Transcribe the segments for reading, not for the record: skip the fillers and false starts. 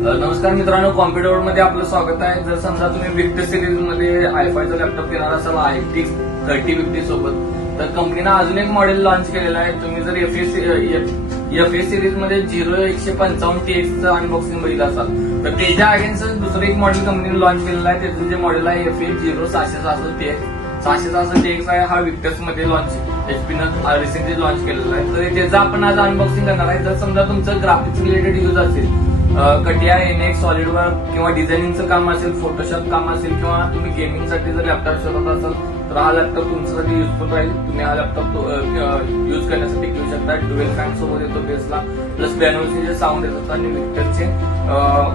नमस्कार मित्रांनो, कॉम्प्युटर मध्ये आपलं स्वागत आहे. जर समजा तुम्ही विक्टर सिरीज मध्ये i5 चा लॅपटॉप घेणार असाल RTX 3050 सोबत, तर कंपनीनं अजून एक मॉडेल लॉन्च केलेलं आहे. तुम्ही जर FA सिरीज मध्ये 0155TX चं अनबॉक्सिंग बघितलं असाल, तर त्याच्या अगेन्स्ट दुसरं एक मॉडेल कंपनीने लॉन्च केलेलं आहे. त्याचं जे मॉडेल आहे FA 0666TX 666TX आहे. हा विक्टर्स मध्ये लॉन्च HP-नं रिसेंटली लॉन्च केलेला आहे. तर त्याचं आपण आज अनबॉक्सिंग करणार आहे. जर समजा तुमचं ग्राफिक्स रिलेटेड यूज असेल, कटिया NX सॉलिडवर्क किंवा डिझायनिंगचं काम असेल, फोटोशॉप काम असेल, किंवा तुम्ही गेमिंगसाठी जर लॅपटॉप शोधत असाल, तर हा लॅपटॉप तुमच्यासाठी युजफुल राहील. तुम्ही हा लॅपटॉप यूज करण्यासाठी घेऊ शकता. ड्युएल फॅन सोबत येतो बेसला, प्लस बॅनोचे जे साऊंड येतात आणि विक्टरचे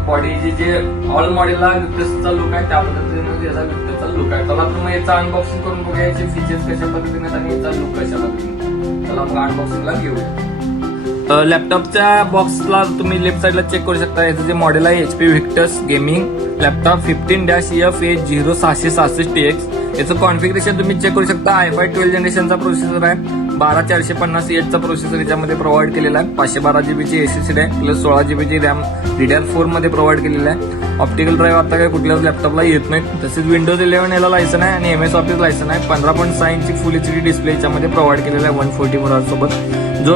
बॉडी जे ऑल मॉडेलला विक्टर्सचा लुक आहे, त्या पद्धतीने याचा विक्टरचा लुक आहे. चला तर मग याचा अनबॉक्सिंग करून बघूया, याचे फीचर्स कशा पद्धतीने आणि याचा लुक कशा पद्धतीने. चला मग अनबॉक्सिंगला घेऊया. लॅपटॉपच्या बॉक्सला तुम्ही लेफ्ट साइडला चेक करू शकता. याचं जे मॉडेल आहे HP Victus gaming laptop 15-FA0666TX. याचं कॉन्फिगरेशन तुम्ही चेक करू शकता. i5 12 जनरेशनचा प्रोसेसर आहे. 12450H चा प्रोसेसर याच्यामध्ये प्रोव्हाइड केलेला आहे. 512GB ची SSD आहे, प्लस 16GB ची रॅम DDR4 मध्ये प्रोव्हाइड केलेला आहे. ऑप्टिकल ड्राईव्ह आता काय कुठल्याच लॅपटॉपला येत नाही. तसेच विंडोज 11 याला लायसन आहे आणि MS ऑफिस लायसन आहे. 15.6 इंची फुल HD डिस्प्ले याच्यामध्ये प्रोव्हाइड केलेला आहे 144 Hz सोबत. जो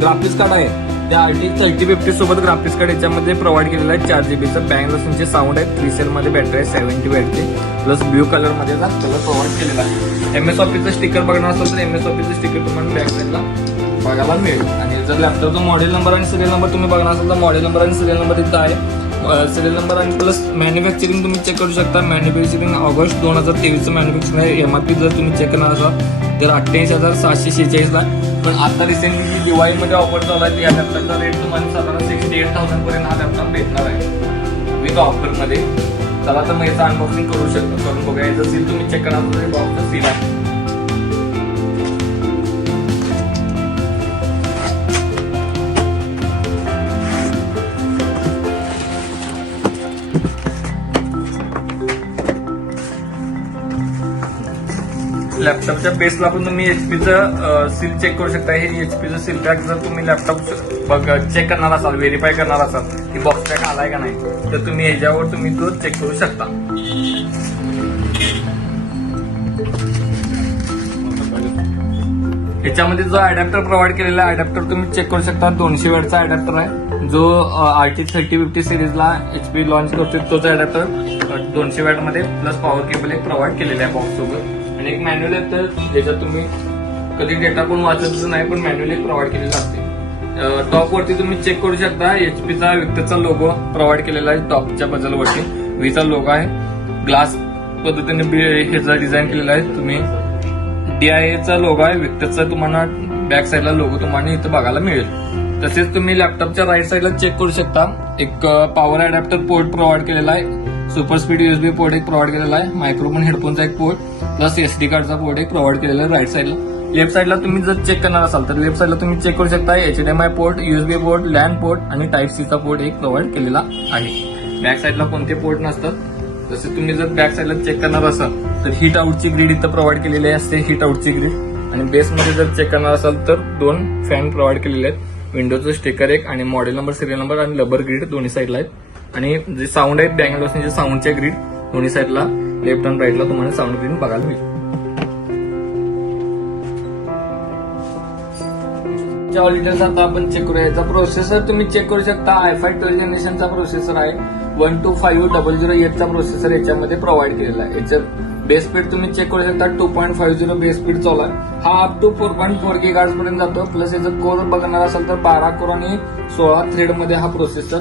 ग्राफिक्स कार्ड आहे त्या RTX 3050 सोबत ग्राफिक्स कार्ड याच्यामध्ये प्रोव्हाइड केलेला आहे. 4GB चं बँग लॉसचे साऊंड आहे. 3 सेल मध्ये बॅटरी आहे 70 वॅटची, प्लस ब्ल्यू कलर मध्ये कलर प्रोव्हाइड केलेला आहे. MS ऑफिसचं स्टिकर बघणार असेल तर MS ऑफिसचं स्टिकर तुम्हाला बॅक साईडला बघायला मिळेल. आणि जर लॅपटॉपचा मॉडेल नंबर आणि सिरियल नंबर तुम्ही बघणार असाल तर मॉडेल नंबर आणि सिरियल नंबर इथं आहे. सिरियल नंबर आणि प्लस मॅन्युफॅक्चरिंग तुम्ही चेक करू शकता. मॅन्युफॅक्चरिंग ऑगस्ट 2023 मॅन्युफॅक्चरिंग आहे. MRP जर तुम्ही चेक करणार असाल तर 88,746 ला. पण आता रिसेंटली दिवाळीमध्ये ऑफर चालू आहे. या लॅपटॉपचा रेट तुम्हाला साधारण 68,000 पर्यंत हा लॅपटॉप भेटणार आहे विथ ऑफर मध्ये. चला तर मग याचं अनबॉक्सिंग करून बघा. याचं सील तुम्ही चेक करणार असाल तर बॉक्सचं सील आहे. लॅपटॉपच्या बेसला पण तुम्ही HPचं सील चेक करू शकता. हे HPचं सील पॅक जर तुम्ही लॅपटॉप चेक करणार असाल, व्हेरीफाय करणार असाल की बॉक्स पॅक आलाय का नाही, तर तुम्ही ह्याच्यावर तुम्ही तो चेक करू शकता. याच्यामध्ये जो अडॅप्टर प्रोव्हाइड केलेला आहे, अडॅप्टर तुम्ही चेक करू शकता. 200 वॅटचा अडॅप्टर आहे. जो RTX 3050 सिरीजला HP लॉन्च करतो तोच अडॅप्टर 200 वॅट मध्ये प्लस पॉवर केबल एक प्रोव्हाइड केलेला आहे बॉक्स सोबत. आणि एक मॅन्युअल आहे, तर ज्याच्यात तुम्ही कधी डेटा पण वाचतच नाही, पण मॅन्युअल एक प्रोव्हाइड केलेला असते. टॉप वरती तुम्ही चेक करू शकता. HPचा विक्टरचा लोगो प्रोव्हाइड केलेला आहे. टॉपच्या बजल वरती व्हीचा लोगो आहे. ग्लास पद्धतीने ह्याचा डिझाईन केलेला आहे. तुम्ही DIA लोगो आहे. विक्टरचा तुम्हाला बॅक साईडला लोगो तुम्हाला इथं बघायला मिळेल. तसेच तुम्ही लॅपटॉपच्या राईट साईडला चेक करू शकता. एक पॉवर अडॅप्टर पोर्ट प्रोव्हाइड केलेला आहे. सुपर स्पीड USB पोर्ट एक प्रोव्हाइड केलेला आहे. मायक्रोफोन हेडफोनचा एक पोर्ट प्लस SD कार्डचा पोर्ट एक प्रोव्हाइड केलेला आहे राईट साईडला. लेफ्ट साईडला तुम्ही जर चेक करणार असाल तर लेफ्ट साईडला तुम्ही चेक करू शकता. HDMI port, USB port, LAN port आणि Type-C चा पोर्ट एक प्रोव्हाइड केलेला आहे. बॅक साईडला कोणते पोर्ट नसतात. तसे तुम्ही जर बॅक साईडला चेक करणार असाल तर हीट आउटची ग्रीड इथं प्रोव्हाइड केलेली असते, हीट आउटची ग्रीड. आणि बेसमध्ये जर चेक करणार असाल तर 2 फॅन प्रोव्हाइड केलेले आहेत. विंडोचं स्टिकर एक आणि मॉडेल नंबर, सिरियल नंबर आणि रबर ग्रीड दोन्ही साईडला आहेत. आणि जे साऊंड आहेत बँगल जे साऊंडच्या ग्रीड दोन्ही साईडला लेफ्ट आणि राईटला तुम्हाला साऊंड ग्रीड बघायला मिळेल. ऑल डिटेल्स आता आपण चेक करूया. याचा प्रोसेसर तुम्ही चेक करू शकता. i5 12 जनरेशनचा प्रोसेसर आहे. 12500H चा प्रोसेसर याच्यामध्ये प्रोव्हाइड केलेला आहे. याच्यात बेस स्पीड तुम्ही चेक करू शकता. 2.50 बेस स्पीड चालू आहे. हा अप टू 4.4 GHz पर्यंत जातो. प्लस याचं कोर बघणार असाल तर 12 कोर आणि 16 थ्रेड मध्ये हा प्रोसेसर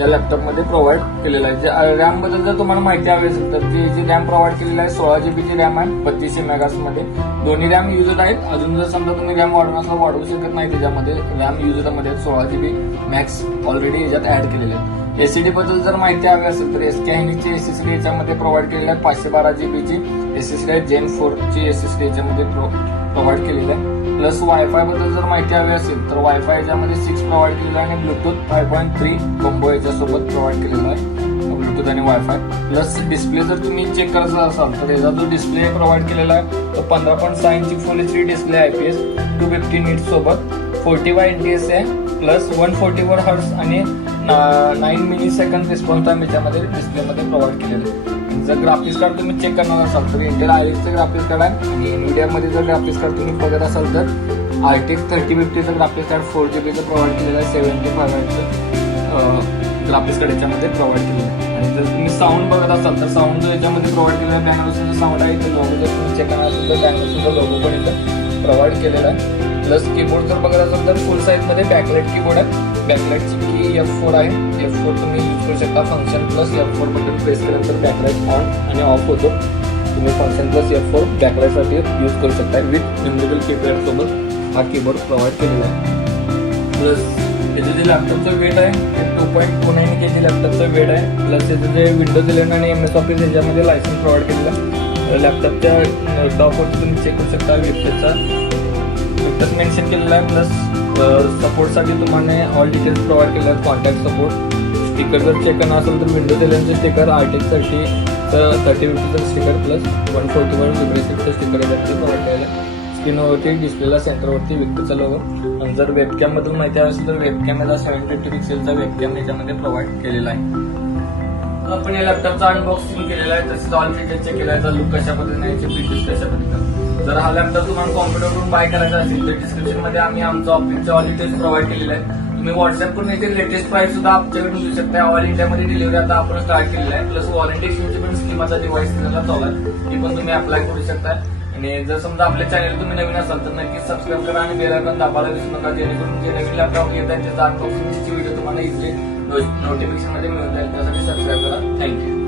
या लॅपटॉपमध्ये प्रोव्हाइड केलेला आहे. रॅम बद्दल जर तुम्हाला माहिती हवी असेल तर जी रॅम प्रोव्हाइड केलेली आहे 16GB ची रॅम आहे 3200 MHz मध्ये. दोन्ही रॅम युजड आहेत. अजून जर समजा तुम्ही रॅम वाढवू शकत नाही त्याच्यामध्ये रॅम युजड मध्ये 16GB मॅक्स ऑलरेडी याच्यात ऍड केलेले आहेत. SSD बद्दल जर माहिती हवी असेल तर SK हॅनिकची SSD याच्यामध्ये प्रोव्हाइड केलेली आहे. 512GB ची SSD आहे. Gen 4 ची SSD याच्यामध्ये प्रोव्हाइड केलेली आहे. प्लस वायफाय बद्दल जर माहिती हवी असेल तर वायफाय याच्यामध्ये 6 प्रोव्हाइड केलेला आहे आणि ब्लूटूथ 5.3 कॉम्बो याच्यासोबत प्रोव्हाइड केलेला आहे. ब्लूटूथ आणि वायफाय. प्लस डिस्प्ले जर तुम्ही चेक करायचा असाल तर याचा जो डिस्प्ले प्रोव्हाइड केलेला आहे तो 15.6 इंची फुल HD डिस्प्ले IPS 250 नीट सोबत 40x IPS आहे. प्लस 144 हर्ट्ज आणि 9 मिली सेकंड रिस्पॉन्स टाइम याच्यामध्ये डिस्प्लेमध्ये प्रोव्हाइड केलेलं आहे. आणि जर ग्राफिक्स कार्ड तुम्ही चेक करणार असाल तर इंटेल आयरिसचं ग्राफिक्स कार्ड आहे आणि NVIDIAमध्ये जर ग्राफिक्स कार्ड तुम्ही बघत असाल तर RTX 3050चं ग्राफिक्स कार्ड 4GB प्रोव्हाइड केलेलं आहे. 75 ग्राफिक्स कार्ड याच्यामध्ये प्रोव्हाइड केलेलं आहे. आणि जर तुम्ही साऊंड बघत असाल तर साऊंड जो याच्यामध्ये प्रोव्हाइड केलेला आहे बँगलोरचा साऊंड आहे ते लोगो जर तुम्ही चेक करणार असाल तर बँगलोरचा लोगो पण इथं प्रोव्हाइड केलेला आहे. प्लस कीबोर्ड जर बघत असाल तर फुल साईजमध्ये बॅकलाइट कीबोर्ड आहे. बॅकलाइटची की F4 आहे. F4 तुम्ही यूज करू शकता. Function plus F4 button press केल्यानंतर बॅकलाइट ऑन आणि ऑफ होतो. तुम्ही फंक्शन प्लस F4 बॅकलाइटसाठी यूज करू शकता. विथ न्यूमेरिकल कीपॅड सोबत हा कीबोर्ड प्रोव्हाइड केलेला आहे. प्लस याचं जे लॅपटॉपचं वेट आहे ते 2.29 kg लॅपटॉपचं वेट आहे. प्लस याचं जे विंडोज 11 आणि MS Office याच्यामध्ये लायसन्स प्रोव्हाइड केलेलं आहे. लॅपटॉपच्या टॉपवरती तुम्ही चेक करू शकता विफ्टस मेन्शन केलेला आहे. प्लस सपोर्टसाठी तुम्हाला ऑल डिटेल्स प्रोव्हाइड केले आहेत. कॉन्टॅक्ट सपोर्ट स्टिकर जर चेक करणार असेल तर विंडोज 11चे स्टिकर RTX 3050चं स्टिकर प्लस 145 विब्रेसिटचं स्टिकर याच्यावरती प्रोव्हाइड केलेलं आहे. स्क्रीनवरती डिस्प्लेला सेंटरवरती विक्टरचा लोगो. आणि जर वेबकॅम बद्दल माहिती हवी असेल तर वेबकॅम याचा 750 पिक्सेलचा वेबकॅम याच्यामध्ये प्रोव्हाइड केलेला आहे. आपण या लॅपटॉपचा अनबॉक्सिंग केलेला आहे. तसेच ऑल फीचर चेक केला आहे. लुक कशा पद्धतीने याचे फीचर्स कशा पद्धतीने. जर हा लॅपटॉप तुम्हाला कॉम्प्युटरवरून बाय करायचा असेल तर डिस्क्रिप्शन मध्ये आम्ही आमचं ऑफिसचे ऑल डिटेल्स प्रोव्हाइड केलेले आहे. तुम्ही व्हॉट्सअप करून याचे लेटेस्ट प्राइस सुद्धा आमच्याकडून घेऊ शकता. ऑल इंडियामध्ये डिलिव्हरी आता आपण स्टार्ट केलेला आहे. प्लस वॉरंटी इश्यूची पण स्कीम आता डिव्हाइस चालू आहे. ती पण तुम्ही अप्लाय करू शकता. आणि जर समजा आपल्या चॅनल तुम्ही नवीन असाल तर नक्कीच सबस्क्राईब करा आणि बेल आयकॉन दाबायला विसरू नका, जेणेकरून जे नवीन लॅपटॉप येत आहे त्याचा अनबॉक्सिंगची व्हिडिओ तुम्हाला इझिली नोटिफिकेशन मध्ये मिळून जाईल. त्यासाठी सबस्क्राईब करा. थँक्यू.